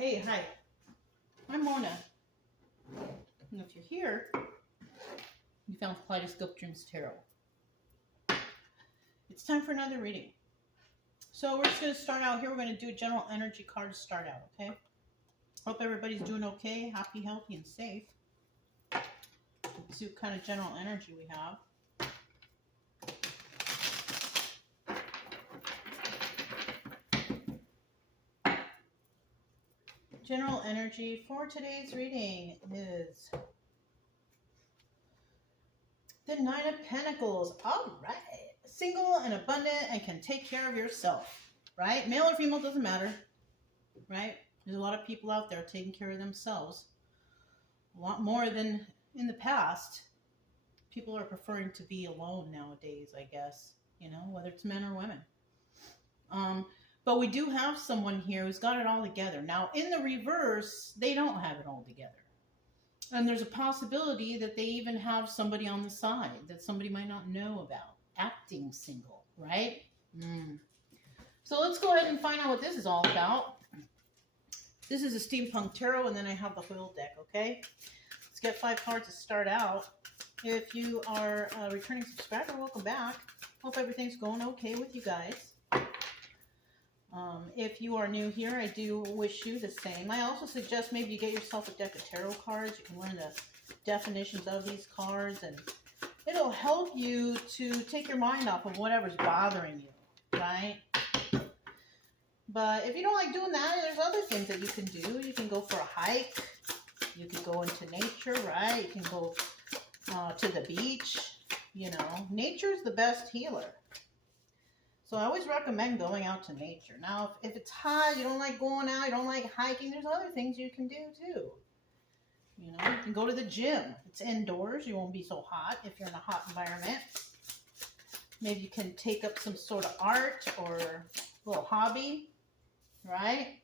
Hey, hi. I'm Mona. And if you're here, you found Kaleidoscope Dreams Tarot. It's time for another reading. So we're just going to start out here. We're going to do a general energy card to start out, okay? Hope everybody's doing okay, happy, healthy, and safe. Let's see what kind of general energy we have. General energy for today's reading is the Nine of Pentacles. All right. Single and abundant and can take care of yourself, right? Male or female, doesn't matter, right? There's a lot of people out there taking care of themselves. A lot more than in the past. People are preferring to be alone nowadays, I guess, you know, whether it's men or women. But we do have someone here who's got it all together. Now, in the reverse, they don't have it all together. And there's a possibility that they even have somebody on the side that somebody might not know about, acting single, right? So let's go ahead and find out what this is all about. This is a Steampunk Tarot, and then I have the wheel deck, okay? Let's get 5 cards to start out. If you are a returning subscriber, welcome back. Hope everything's going okay with you guys. If you are new here, I do wish you the same. I also suggest maybe you get yourself a deck of tarot cards. You can learn the definitions of these cards, and it'll help you to take your mind off of whatever's bothering you, right? But if you don't like doing that, there's other things that you can do. You can go for a hike. You can go into nature, right? You can go to the beach. You know, nature's the best healer. So I always recommend going out to nature. Now, if it's hot, you don't like going out, you don't like hiking, there's other things you can do too. You know, you can go to the gym. It's indoors. You won't be so hot if you're in a hot environment. Maybe you can take up some sort of art or a little hobby, right?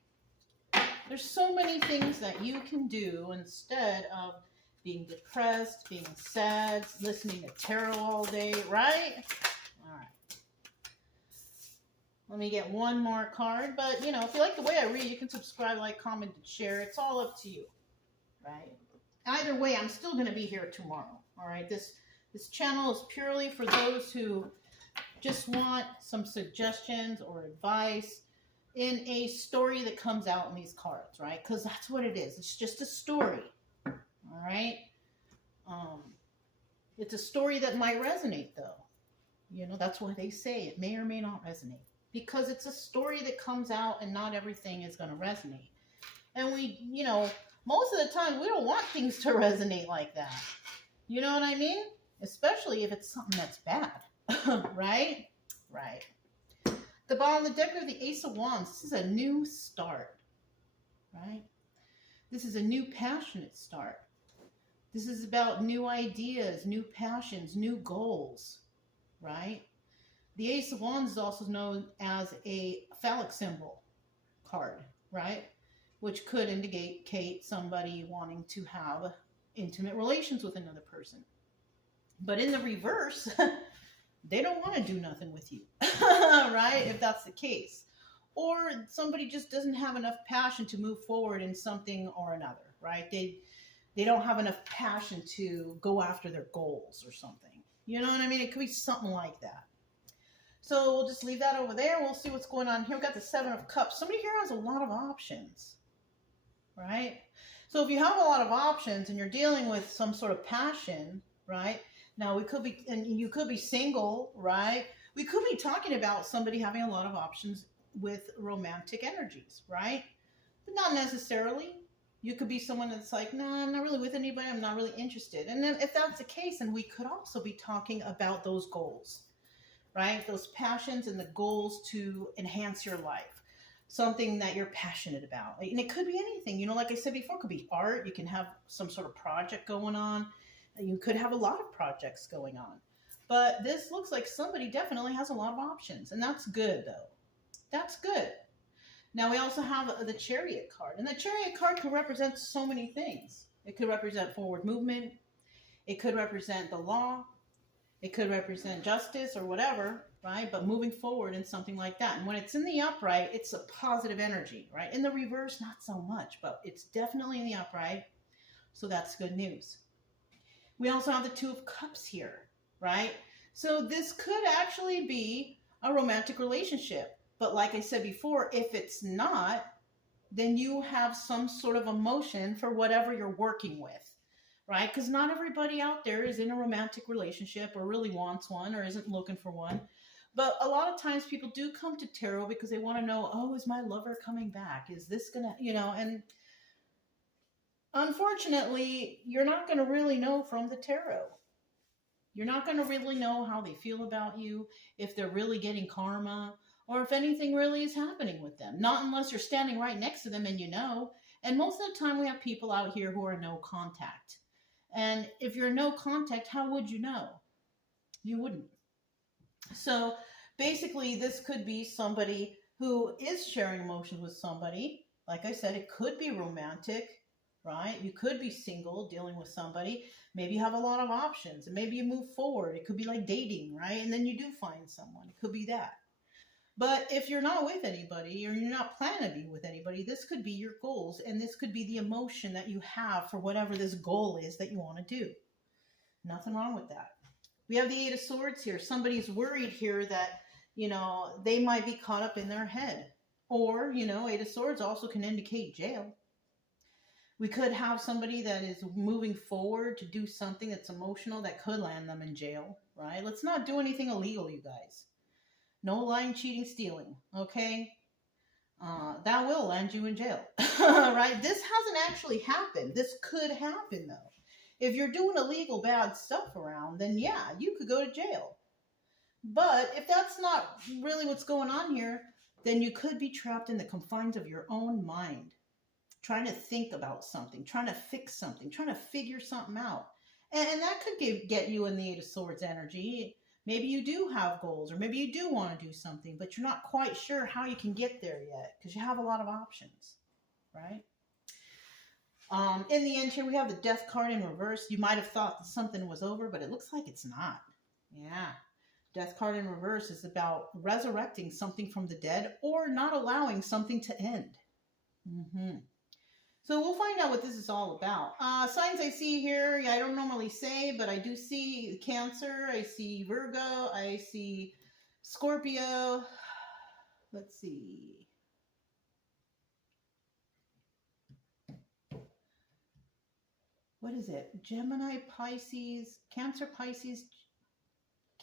There's so many things that you can do instead of being depressed, being sad, listening to tarot all day, right? All right. Let me get one more card, but, you know, if you like the way I read, you can subscribe, like, comment, and share. It's all up to you, right? Either way, I'm still going to be here tomorrow, all right? This channel is purely for those who just want some suggestions or advice in a story that comes out in these cards, right? Because that's what it is. It's just a story, all right? It's a story that might resonate, though. You know, that's why they say it may or may not resonate. Because it's a story that comes out and not everything is going to resonate. And we, you know, most of the time we don't want things to resonate like that. You know what I mean? Especially if it's something that's bad. Right? Right. The bottom of the deck of the Ace of Wands. This is a new start. Right? This is a new passionate start. This is about new ideas, new passions, new goals. Right? The Ace of Wands is also known as a phallic symbol card, right? Which could indicate somebody wanting to have intimate relations with another person. But in the reverse, they don't want to do nothing with you, right? If that's the case. Or somebody just doesn't have enough passion to move forward in something or another, right? They don't have enough passion to go after their goals or something. You know what I mean? It could be something like that. So we'll just leave that over there. We'll see what's going on here. We've got the 7 of Cups. Somebody here has a lot of options, right? So if you have a lot of options and you're dealing with some sort of passion, right? Now we could be, and you could be single, right? We could be talking about somebody having a lot of options with romantic energies, right? But not necessarily. You could be someone that's like, nah, I'm not really with anybody. I'm not really interested. And then if that's the case, then we could also be talking about those goals. Right? Those passions and the goals to enhance your life. Something that you're passionate about. And it could be anything. You know, like I said before, it could be art. You can have some sort of project going on. You could have a lot of projects going on. But this looks like somebody definitely has a lot of options. And that's good, though. That's good. Now, we also have the Chariot card. And the Chariot card could represent so many things. It could represent forward movement. It could represent the law. It could represent justice or whatever, right? But moving forward in something like that. And when it's in the upright, it's a positive energy, right? In the reverse, not so much, but it's definitely in the upright. So that's good news. We also have the Two of Cups here, right? So this could actually be a romantic relationship. But like I said before, if it's not, then you have some sort of emotion for whatever you're working with, right? Because not everybody out there is in a romantic relationship or really wants one or isn't looking for one. But a lot of times people do come to tarot because they want to know, oh, is my lover coming back? Is this going to, and unfortunately, you're not going to really know from the tarot. You're not going to really know how they feel about you, if they're really getting karma, or if anything really is happening with them. Not unless you're standing right next to them and you know. And most of the time we have people out here who are no contact. And if you're no contact, how would you know? You wouldn't. So basically, this could be somebody who is sharing emotions with somebody. Like I said, it could be romantic, right? You could be single, dealing with somebody. Maybe you have a lot of options, and maybe you move forward. It could be like dating, right? And then you do find someone. It could be that. But if you're not with anybody, or you're not planning to be with anybody, this could be your goals, and this could be the emotion that you have for whatever this goal is that you want to do. Nothing wrong with that. We have the Eight of Swords here. Somebody's worried here that, they might be caught up in their head. Or, Eight of Swords also can indicate jail. We could have somebody that is moving forward to do something that's emotional that could land them in jail, right? Let's not do anything illegal, you guys. No lying, cheating, stealing, okay? That will land you in jail, right? This hasn't actually happened. This could happen, though. If you're doing illegal, bad stuff around, then yeah, you could go to jail. But if that's not really what's going on here, then you could be trapped in the confines of your own mind, trying to think about something, trying to fix something, trying to figure something out. And that could get you in the Eight of Swords energy. Maybe you do have goals, or maybe you do want to do something, but you're not quite sure how you can get there yet because you have a lot of options, right? In the end here, we have the Death card in reverse. You might have thought that something was over, but it looks like it's not. Yeah. Death card in reverse is about resurrecting something from the dead or not allowing something to end. So we'll find out what this is all about. Signs I see here, I don't normally say, but I do see Cancer, I see Virgo, I see Scorpio. Let's see. What is it? Gemini, Pisces, Cancer, Pisces,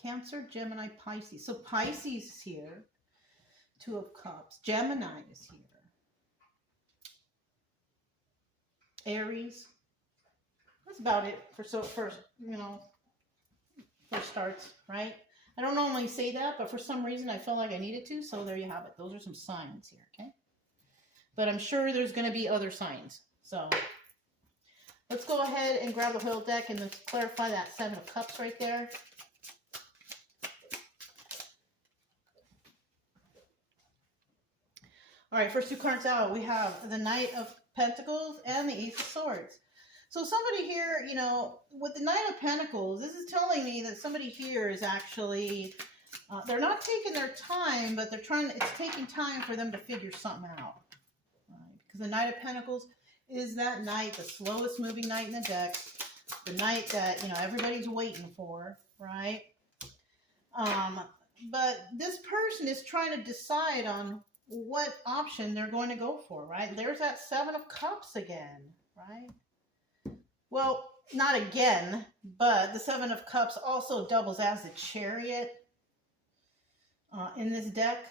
Cancer, Gemini, Pisces. So Pisces is here. Two of Cups. Gemini is here. Aries. That's about it for first starts, right? I don't normally say that, but for some reason I felt like I needed to, so there you have it. Those are some signs here, okay? But I'm sure there's going to be other signs. So let's go ahead and grab the whole deck and let's clarify that Seven of Cups right there. All right, first two cards out, we have the Knight of Pentacles and the Ace of Swords. So somebody here, with the Knight of Pentacles, this is telling me that somebody here is actually, they're not taking their time, but it's taking time for them to figure something out. Right? Because the Knight of Pentacles is that knight, the slowest moving knight in the deck, the knight that, everybody's waiting for, right? But this person is trying to decide on what option they're going to go for, right? There's that Seven of Cups again, right? Well, not again, but the Seven of Cups also doubles as the Chariot in this deck,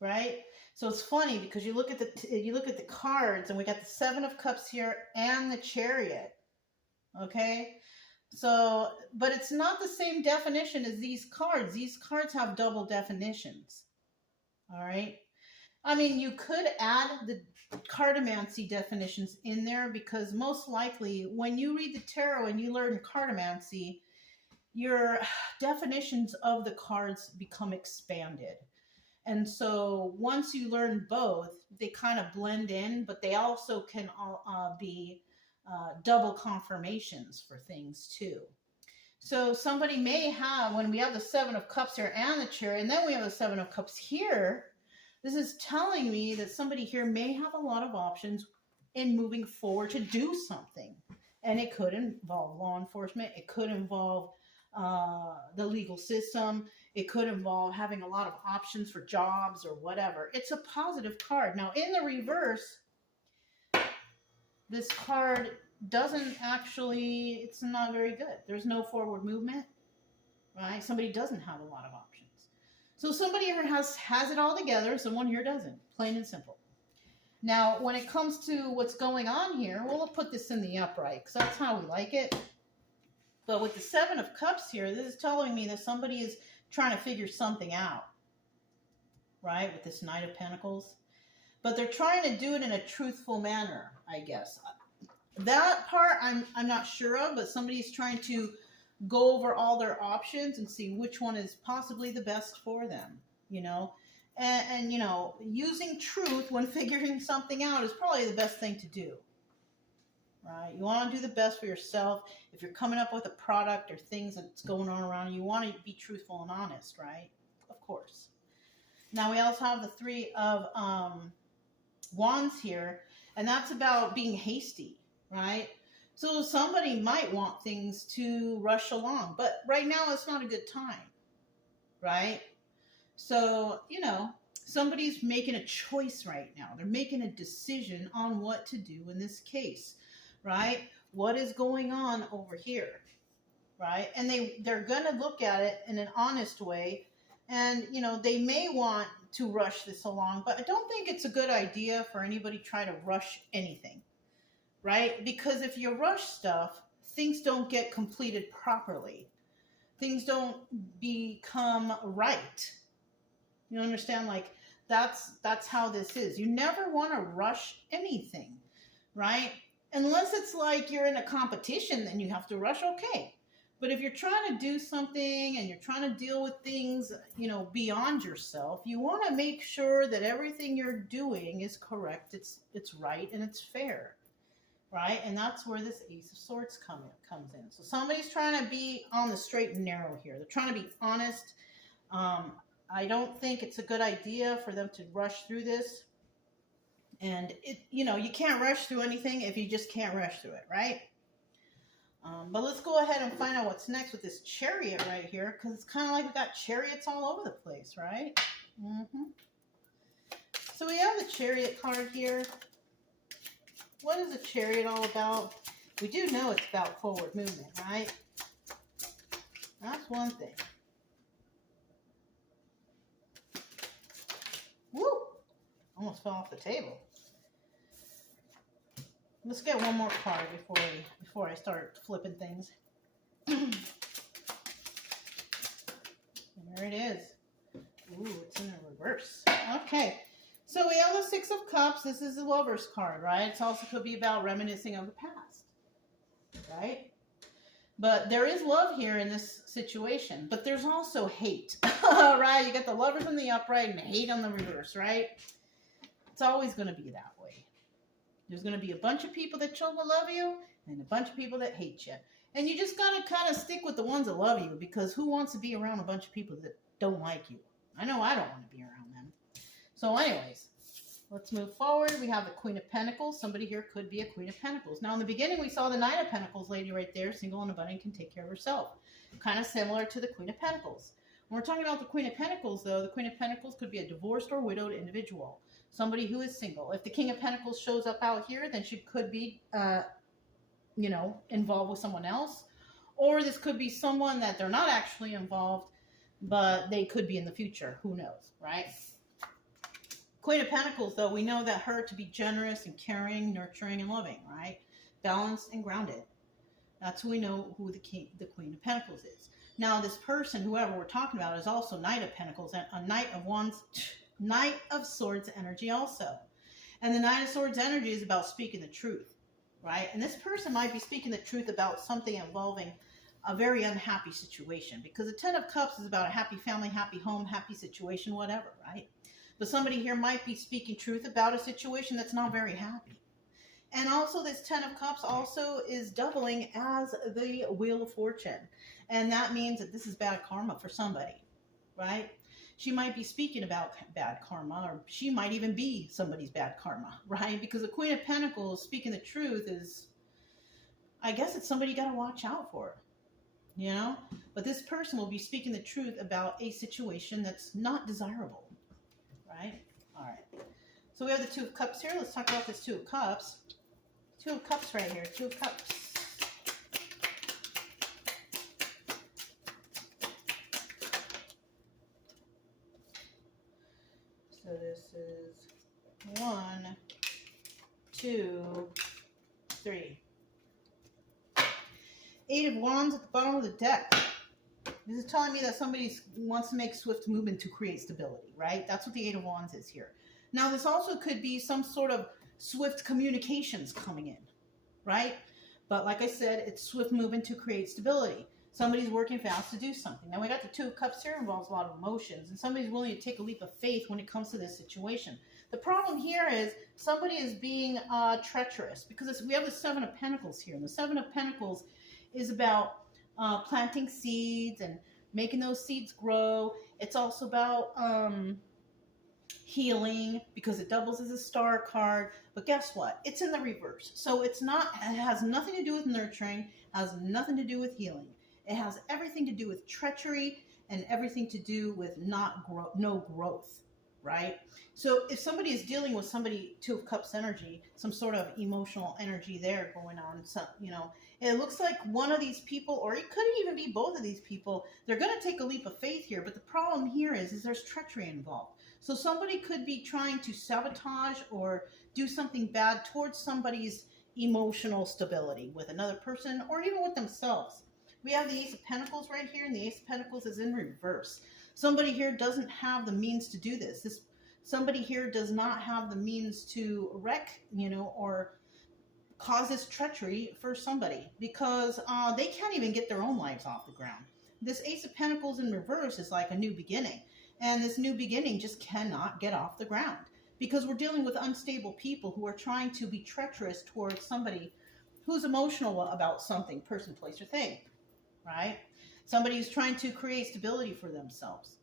right? So it's funny because you look at the cards, and we got the Seven of Cups here and the Chariot, okay? So, but it's not the same definition as these cards. These cards have double definitions. All right. I mean, you could add the cartomancy definitions in there because most likely when you read the tarot and you learn cartomancy, your definitions of the cards become expanded. And so once you learn both, they kind of blend in, but they also can be double confirmations for things too. So somebody may have, when we have the Seven of Cups here and the Chariot, and then we have the Seven of Cups here, this is telling me that somebody here may have a lot of options in moving forward to do something. And it could involve law enforcement. It could involve the legal system. It could involve having a lot of options for jobs or whatever. It's a positive card. Now, in the reverse, this card doesn't actually, it's not very good. There's no forward movement, right? Somebody doesn't have a lot of options. So somebody here has it all together. Someone here doesn't, plain and simple. Now, when it comes to what's going on here, we'll put this in the upright because that's how we like it. But with the Seven of Cups here, this is telling me that somebody is trying to figure something out, right? With this Knight of Pentacles. But they're trying to do it in a truthful manner, I guess. That part I'm not sure of, but somebody's trying to go over all their options and see which one is possibly the best for them, you know. And you know, using truth when figuring something out is probably the best thing to do, right? You want to do the best for yourself. If you're coming up with a product or things that's going on around you, you want to be truthful and honest, right? Of course. Now we also have the Three of Wands here, and that's about being hasty, right? So somebody might want things to rush along, but right now it's not a good time, right? So, you know, somebody's making a choice right now. They're making a decision on what to do in this case, right? What is going on over here, right? And they're going to look at it in an honest way. And, you know, they may want to rush this along, but I don't think it's a good idea for anybody trying to rush anything, right? Because if you rush stuff, things don't get completed properly. Things don't become right. You understand? Like, that's how this is. You never want to rush anything, right? Unless it's like you're in a competition, then you have to rush, okay. But if you're trying to do something and you're trying to deal with things, you know, beyond yourself, you want to make sure that everything you're doing is correct, it's right, and it's fair, right? And that's where this Ace of Swords comes in. So somebody's trying to be on the straight and narrow here. They're trying to be honest. I don't think it's a good idea for them to rush through this. And, you know, you can't rush through anything if you just can't rush through it, right? But let's go ahead and find out what's next with this Chariot right here, because it's kind of like we got chariots all over the place, right? So we have the Chariot card here. What is a Chariot all about? We do know it's about forward movement, right? That's one thing. Woo! Almost fell off the table. Let's get one more card before I start flipping things. And there it is. Ooh, it's in the reverse. Okay. So we have the Six of Cups. This is the Lover's card, right? It also could be about reminiscing of the past, right? But there is love here in this situation. But there's also hate, right? You got the Lovers in the upright and hate on the reverse, right? It's always going to be that way. There's going to be a bunch of people that will love you and a bunch of people that hate you. And you just got to kind of stick with the ones that love you, because who wants to be around a bunch of people that don't like you? I know I don't want to be around them. So anyways, let's move forward. We have the Queen of Pentacles. Somebody here could be a Queen of Pentacles. Now in the beginning, we saw the Knight of Pentacles lady right there, single and abundant, can take care of herself. Kind of similar to the Queen of Pentacles. When we're talking about the Queen of Pentacles, though, the Queen of Pentacles could be a divorced or widowed individual. Somebody who is single. If the King of Pentacles shows up out here, then she could be, you know, involved with someone else. Or this could be someone that they're not actually involved, but they could be in the future. Who knows, right? Queen of Pentacles, though, we know that her to be generous and caring, nurturing, and loving, right? Balanced and grounded. That's who we know who the Queen of Pentacles is. Now, this person, whoever we're talking about, is also Knight of Pentacles and a Knight of Wands, Knight of Swords energy also. And the Knight of Swords energy is about speaking the truth, right? And this person might be speaking the truth about something involving a very unhappy situation, because the Ten of Cups is about a happy family, happy home, happy situation, whatever, right? But somebody here might be speaking truth about a situation that's not very happy. And also this 10 of Cups also is doubling as the Wheel of Fortune. And that means that this is bad karma for somebody, right? She might be speaking about bad karma, or she might even be somebody's bad karma, right? Because the Queen of Pentacles, speaking the truth, is, I guess it's somebody you got to watch out for, you know? But this person will be speaking the truth about a situation that's not desirable, right? All right. So we have the Two of Cups here. Let's talk about this Two of Cups. Two of Cups right here. Two of Cups. So this is 1, 2, 3. 8 of Wands at the bottom of the deck. This is telling me that somebody wants to make swift movement to create stability, right? That's what the 8 of Wands is here. Now, this also could be some sort of swift communications coming in, right? But like I said, it's swift movement to create stability. Somebody's working fast to do something. Now, we got the Two of Cups here, involves a lot of emotions, and somebody's willing to take a leap of faith when it comes to this situation. The problem here is somebody is being treacherous, because we have the Seven of Pentacles here, and the Seven of Pentacles is about planting seeds and making those seeds grow. It's also about healing, because it doubles as a star card. But guess what? It's in the reverse. So it has nothing to do with nurturing, has nothing to do with healing. It has everything to do with treachery and everything to do with no growth, right? So if somebody is dealing with somebody, Two of Cups energy, some sort of emotional energy there going on, so, you know, it looks like one of these people, or it could even be both of these people, they're going to take a leap of faith here. But the problem here is there's treachery involved. So somebody could be trying to sabotage or do something bad towards somebody's emotional stability with another person, or even with themselves. We have the Ace of Pentacles right here, and the Ace of Pentacles is in reverse. Somebody here doesn't have the means to do this. Somebody here does not have the means to wreck, you know, or cause this treachery for somebody, because they can't even get their own lives off the ground. This Ace of Pentacles in reverse is like a new beginning, and this new beginning just cannot get off the ground, because we're dealing with unstable people who are trying to be treacherous towards somebody who's emotional about something, person, place, or thing, right? Somebody who's trying to create stability for themselves,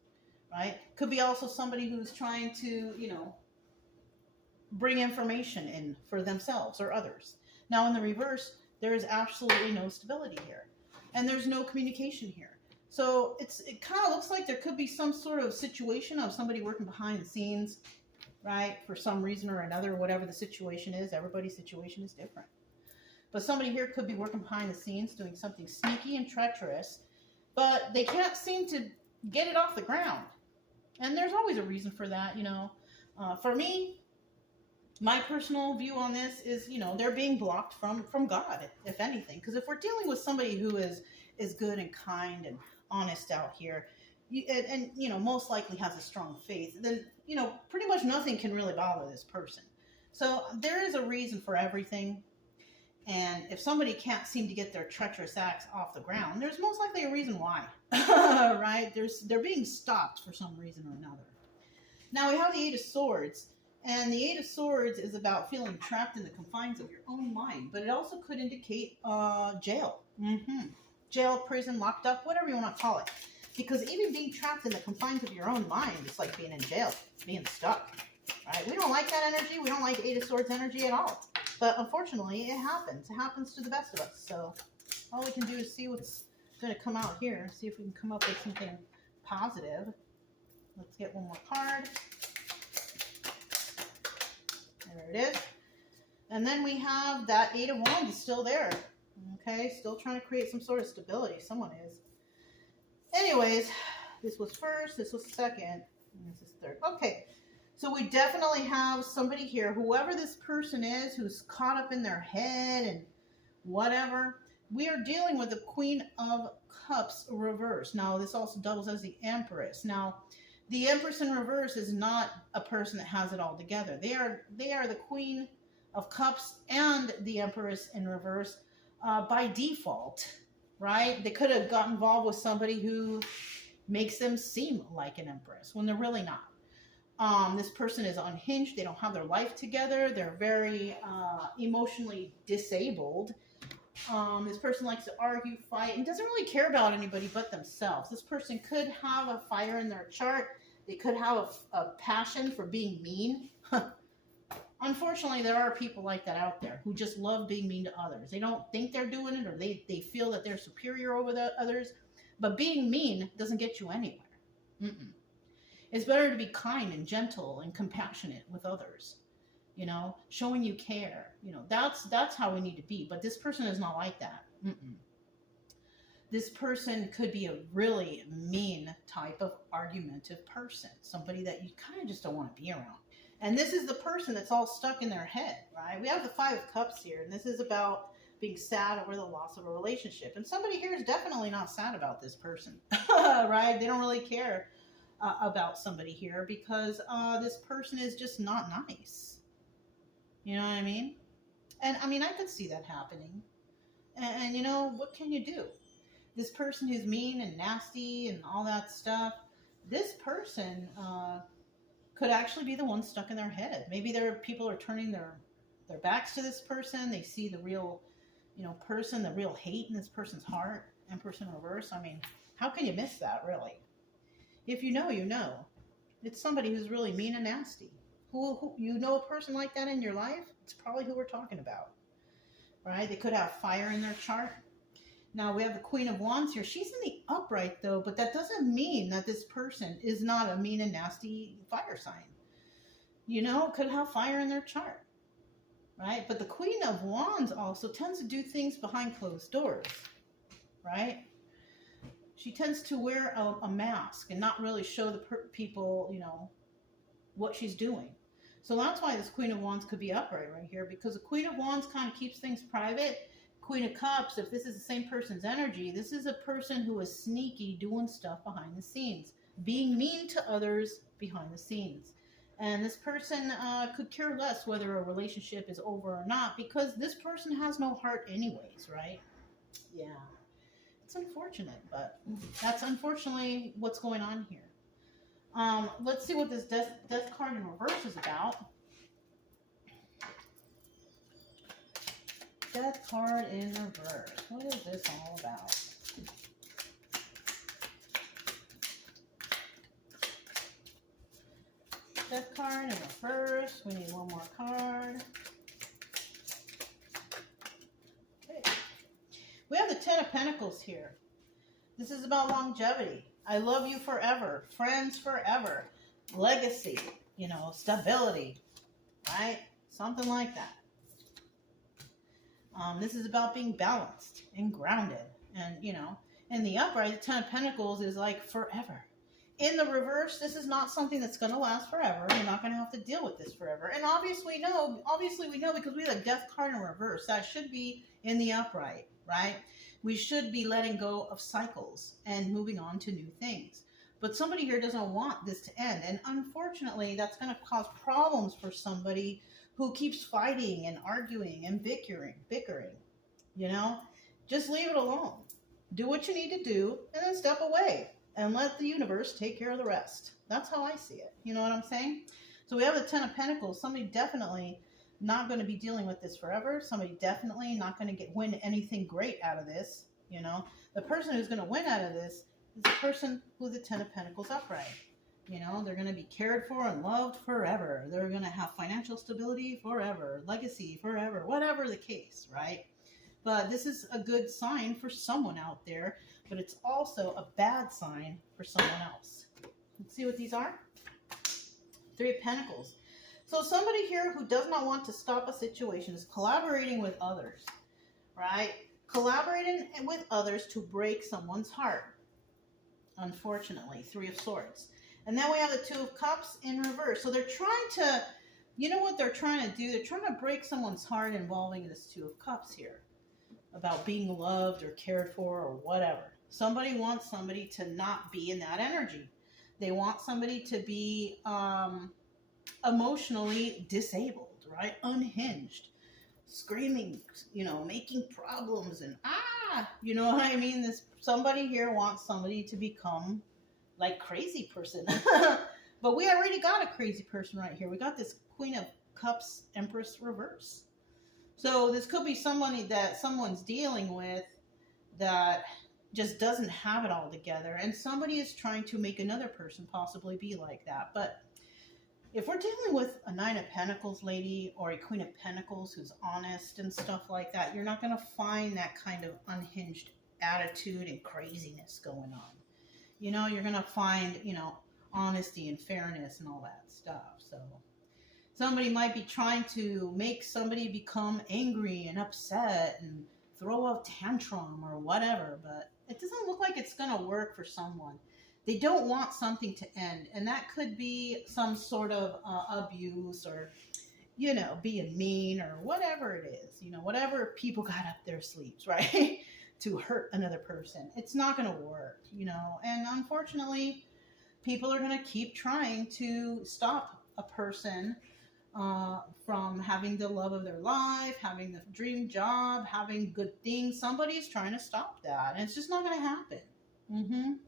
right? Could be also somebody who's trying to, you know, bring information in for themselves or others. Now, in the reverse, there is absolutely no stability here, and there's no communication here. So it kind of looks like there could be some sort of situation of somebody working behind the scenes, right? For some reason or another, whatever the situation is. Everybody's situation is different. But somebody here could be working behind the scenes, doing something sneaky and treacherous, but they can't seem to get it off the ground. And there's always a reason for that, you know. For me, my personal view on this is, you know, they're being blocked from God, if anything. Because if we're dealing with somebody who is good and kind and honest out here, and you know, most likely has a strong faith, then, you know, pretty much nothing can really bother this person. So there is a reason for everything. And if somebody can't seem to get their treacherous acts off the ground, there's most likely a reason why, right? They're being stopped for some reason or another. Now we have the Eight of Swords, and the Eight of Swords is about feeling trapped in the confines of your own mind, but it also could indicate jail. Jail, prison, locked up, whatever you want to call it. Because even being trapped in the confines of your own mind, it's like being in jail, being stuck, right? We don't like that energy. We don't like Eight of Swords energy at all. But unfortunately, it happens. It happens to the best of us. So all we can do is see what's going to come out here. See if we can come up with something positive. Let's get one more card. There it is. And then we have that Eight of Wands is still there. Okay, still trying to create some sort of stability. Someone is. Anyways, this was first, this was second, and this is third. Okay. So we definitely have somebody here, whoever this person is, who's caught up in their head and whatever. We are dealing with the Queen of Cups reverse. Now, this also doubles as the Empress. Now, the Empress in reverse is not a person that has it all together. They are the Queen of Cups and the Empress in reverse by default, right? They could have got involved with somebody who makes them seem like an Empress when they're really not. This person is unhinged. They don't have their life together. They're very emotionally disabled. This person likes to argue, fight, and doesn't really care about anybody but themselves. This person could have a fire in their chart. They could have a passion for being mean. Unfortunately, there are people like that out there who just love being mean to others. They don't think they're doing it, or they feel that they're superior over the others. But being mean doesn't get you anywhere. Mm-mm. It's better to be kind and gentle and compassionate with others. You know, showing you care. You know, that's how we need to be. But this person is not like that. Mm-mm. This person could be a really mean type of argumentative person. Somebody that you kind of just don't want to be around. And this is the person that's all stuck in their head, right? We have the 5 of Cups here, and this is about being sad over the loss of a relationship. And somebody here is definitely not sad about this person, right? They don't really care about somebody here because this person is just not nice. You know what I mean? And I mean, I could see that happening. And you know, what can you do? This person who's mean and nasty and all that stuff, this person could actually be the one stuck in their head. Maybe people are turning their backs to this person. They see the real, you know, person, the real hate in this person's heart. Empress in reverse. I mean, how can you miss that, really? If you know, you know. It's somebody who's really mean and nasty. Who you know a person like that in your life? It's probably who we're talking about, right? They could have fire in their chart. Now we have the Queen of Wands here. She's in the upright though, but that doesn't mean that this person is not a mean and nasty fire sign. You know, could have fire in their chart, right? But the Queen of Wands also tends to do things behind closed doors, right? She tends to wear a mask and not really show the people, you know, what she's doing. So that's why this Queen of Wands could be upright right here, because the Queen of Wands kind of keeps things private. Queen of Cups, if this is the same person's energy, this is a person who is sneaky, doing stuff behind the scenes, being mean to others behind the scenes. And this person could care less whether a relationship is over or not, because this person has no heart anyways, right? Yeah. It's unfortunate, but that's unfortunately what's going on here. Let's see what this death card in reverse is about. Death card in reverse. What is this all about? Death card in reverse. We need one more card. Okay. We have the 10 of Pentacles here. This is about longevity. I love you forever. Friends forever. Legacy. You know, stability. Right? Something like that. This is about being balanced and grounded. And, you know, in the upright, the 10 of Pentacles is like forever. In the reverse, this is not something that's going to last forever. You're not going to have to deal with this forever. And obviously we know because we have a death card in reverse. That should be in the upright, right? We should be letting go of cycles and moving on to new things. But somebody here doesn't want this to end. And unfortunately, that's going to cause problems for somebody who keeps fighting and arguing and bickering, you know? Just leave it alone. Do what you need to do and then step away and let the universe take care of the rest. That's how I see it. You know what I'm saying? So we have the 10 of Pentacles. Somebody definitely not going to be dealing with this forever. Somebody definitely not going to win anything great out of this. You know, the person who's going to win out of this is the person with the 10 of Pentacles upright. You know, they're going to be cared for and loved forever. They're going to have financial stability forever, legacy forever, whatever the case, right? But this is a good sign for someone out there, but it's also a bad sign for someone else. Let's see what these are. 3 of Pentacles. So somebody here who does not want to stop a situation is collaborating with others, right? Collaborating with others to break someone's heart. Unfortunately, 3 of Swords. And then we have the 2 of Cups in reverse. So they're trying to, you know what they're trying to do? They're trying to break someone's heart involving this 2 of Cups here. About being loved or cared for or whatever. Somebody wants somebody to not be in that energy. They want somebody to be emotionally disabled, right? Unhinged. Screaming, you know, making problems and you know what I mean? Somebody here wants somebody to become like crazy person, But we already got a crazy person right here. We got this Queen of Cups, Empress reverse. So this could be somebody that someone's dealing with that just doesn't have it all together. And somebody is trying to make another person possibly be like that. But if we're dealing with a Nine of Pentacles lady or a Queen of Pentacles who's honest and stuff like that, you're not going to find that kind of unhinged attitude and craziness going on. You know, you're going to find, you know, honesty and fairness and all that stuff. So somebody might be trying to make somebody become angry and upset and throw a tantrum or whatever, but it doesn't look like it's going to work for someone. They don't want something to end, and that could be some sort of abuse or, you know, being mean or whatever it is, you know, whatever people got up their sleeves, right, to hurt another person. It's not going to work, you know, and unfortunately, people are going to keep trying to stop a person from having the love of their life, having the dream job, having good things. Somebody's trying to stop that, and it's just not going to happen.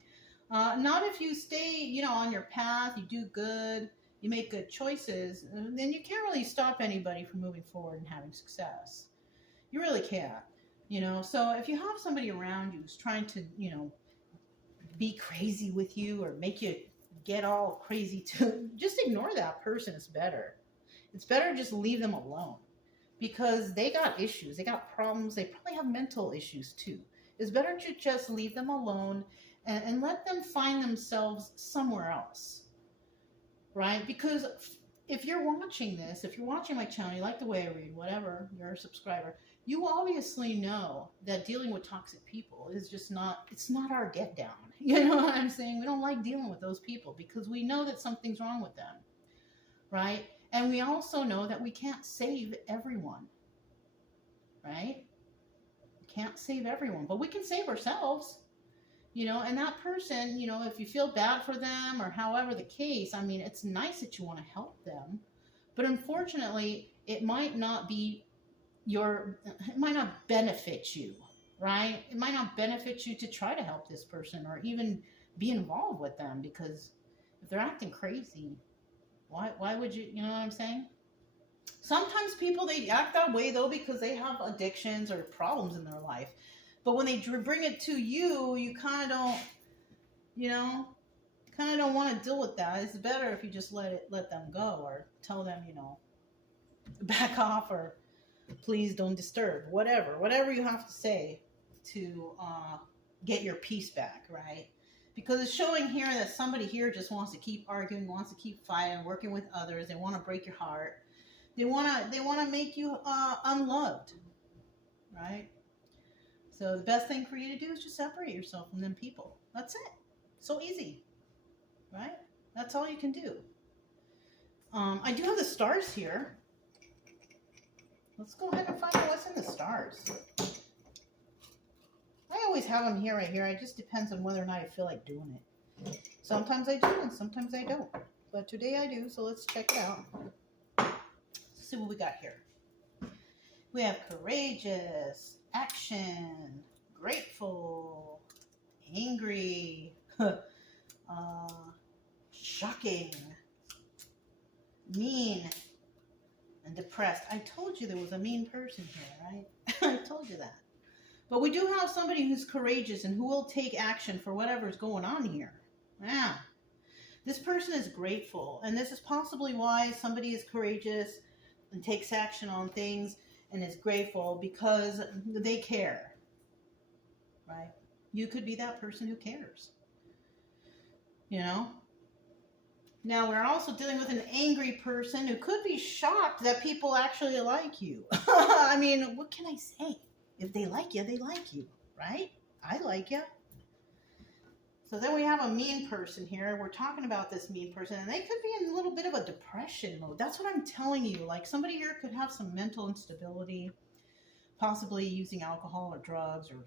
Not if you stay, you know, on your path, you do good, you make good choices, then you can't really stop anybody from moving forward and having success. You really can't, you know. So if you have somebody around you who's trying to, you know, be crazy with you or make you get all crazy too, just ignore that person. It's better. It's better to just leave them alone because they got issues. They got problems. They probably have mental issues too. It's better to just leave them alone and let them find themselves somewhere else, right? Because if you're watching this, if you're watching my channel, you like the way I read, whatever, you're a subscriber, you obviously know that dealing with toxic people is just not, it's not our get down. You know what I'm saying? We don't like dealing with those people because we know that something's wrong with them, right? And we also know that we can't save everyone, right? We can't save everyone, but we can save ourselves. You know, and that person, you know, if you feel bad for them or however the case, I mean, it's nice that you want to help them, but unfortunately, it might not be it might not benefit you, right? It might not benefit you to try to help this person or even be involved with them because if they're acting crazy, why would you know what I'm saying? Sometimes people, they act that way though because they have addictions or problems in their life. But when they bring it to you, you kind of don't, you know, kind of don't want to deal with that. It's better if you just let them go or tell them, you know, back off or please don't disturb, whatever you have to say to get your peace back, right? Because it's showing here that somebody here just wants to keep arguing, wants to keep fighting, working with others. They want to break your heart. They want to make you unloved, right? So the best thing for you to do is just separate yourself from them people. That's it. So easy, right? That's all you can do. I do have the stars here. Let's go ahead and find out what's in the stars. I always have them here, right here. It just depends on whether or not I feel like doing it. Sometimes I do and sometimes I don't. But today I do, so let's check it out. Let's see what we got here. We have courageous, action, grateful, angry, shocking, mean, and depressed. I told you there was a mean person here, right? I told you that. But we do have somebody who's courageous and who will take action for whatever's going on here. Yeah. This person is grateful, and this is possibly why somebody is courageous and takes action on things and is grateful because they care, right? You could be that person who cares, you know? Now, we're also dealing with an angry person who could be shocked that people actually like you. I mean, what can I say? If they like you, they like you, right? I like you. So then we have a mean person here. We're talking about this mean person, and they could be in a little bit of a depression mode. That's what I'm telling you. Like, somebody here could have some mental instability, possibly using alcohol or drugs or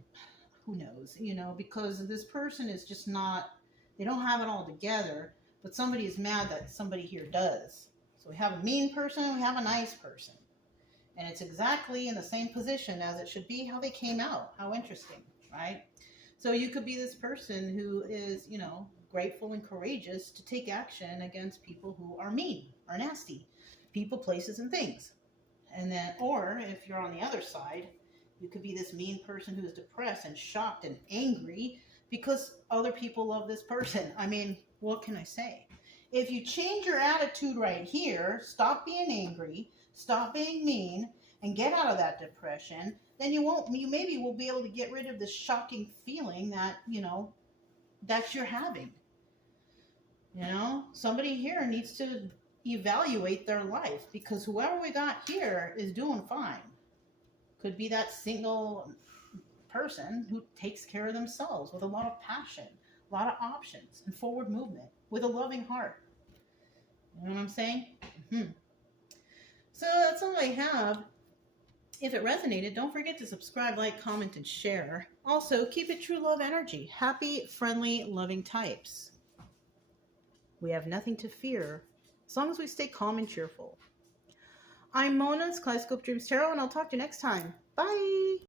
who knows, you know, because this person is just not, they don't have it all together, but somebody is mad that somebody here does. So we have a mean person, we have a nice person. And it's exactly in the same position as it should be, how they came out. How interesting, right? So you could be this person who is, you know, grateful and courageous to take action against people who are mean, are nasty, people, places, and things. And then, or if you're on the other side, you could be this mean person who is depressed and shocked and angry because other people love this person. I mean, what can I say? If you change your attitude right here, stop being angry, stop being mean, and get out of that depression, then you maybe will be able to get rid of this shocking feeling that, that you're having. Somebody here needs to evaluate their life, because whoever we got here is doing fine. Could be that single person who takes care of themselves with a lot of passion, a lot of options, and forward movement with a loving heart. You know what I'm saying? So that's all I have. If it resonated, don't forget to subscribe, like, comment, and share. Also, keep it true love energy. Happy, friendly, loving types. We have nothing to fear as long as we stay calm and cheerful. I'm Mona's Kaleidoscope Dreams Tarot, and I'll talk to you next time. Bye!